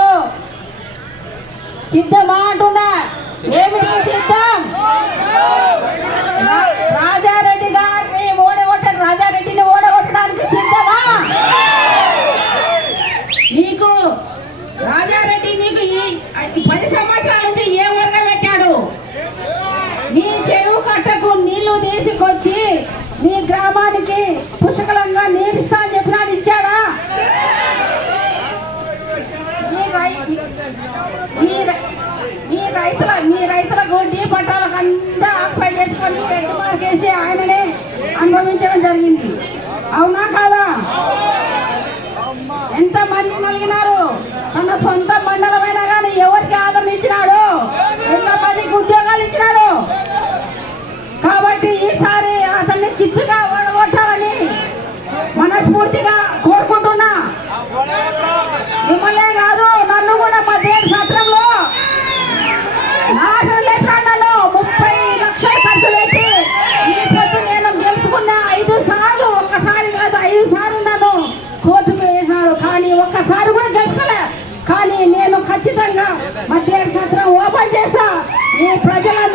అంటున్నారు సిద్ధమా అంటున్నా? ఏమిటి సిద్ధం? రాజారెడ్డి గారిని ఓడగొట్ట రాజారెడ్డిని ఓడగొట్టడానికి సిద్ధమా? మీకు రాజారెడ్డి మీకు ఈ పది సంవత్సరాల నుంచి ఏ ఊరక పెట్టాడు? మీ చెరువు కట్టకు నీళ్ళు తీసుకొచ్చి మీ గ్రామానికి పుష్కలంగా ao Aonaka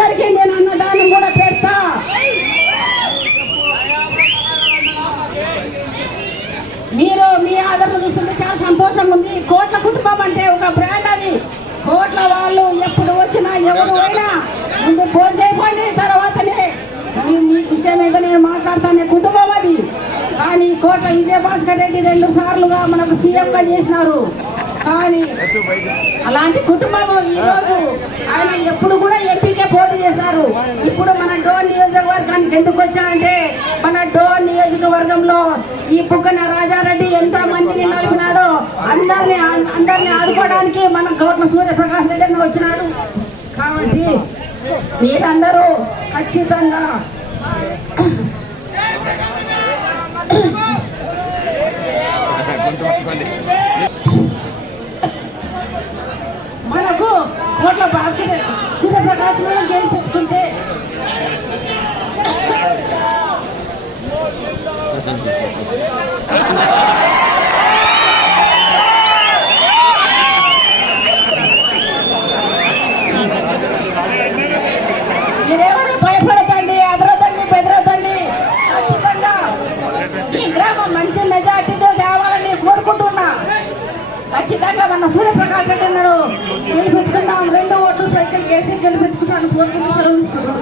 ప్రజలందరికీ నేను అన్నదానం కూడా పెడతా మీరు మీ ఆదరణ చూస్తుంటే చాలా సంతోషంగా ఉంది. కోట్ల కుటుంబం అంటే ఒక బ్రాండ్ అది. కోట్ల వాళ్ళు ఎప్పుడు వచ్చినా ఎవరు అయినా ముందు ఫోన్ చేయకండి తర్వాతనే. మీ విషయం మీద నేను మాట్లాడతాను కుటుంబం అది. కానీ కోట్ల విజయభాస్కర్ రెడ్డి రెండు సార్లుగా మనకు సీఎంగా చేసినారు. కానీ అలాంటి కుటుంబం ఈరోజు అంటే మన డోర్ నియోజకవర్గంలో ఈ బుగ్గన రాజారెడ్డి ఎంత మందిని నలిపినాడో అందరిని అందరిని ఆదుకోవడానికి మన గౌరవ సూర్యప్రకాష్ రెడ్డి అని వచ్చినాడు. కాబట్టి మీరందరూ ఖచ్చితంగా మనకు కోట్ల భాస్కర్ సూర్యప్రకాశ్ మనం గెలిపించుకుంటే మీరేమని భయపడతండి అదరదండి బెదరదండి ఖచ్చితంగా ఈ గ్రామం మంచి మెజార్టీతో తేవాలని కోరుకుంటున్నా. ఖచ్చితంగా మన సూర్యప్రకాశ్ రెడ్డి అన్నారు గెలిపించుకుందాం రెండు ఓట్లు సైకిల్ కేసీ గెలిపించుకుంటాను కోరుకుంటూ సెలవు తీసుకుంటాం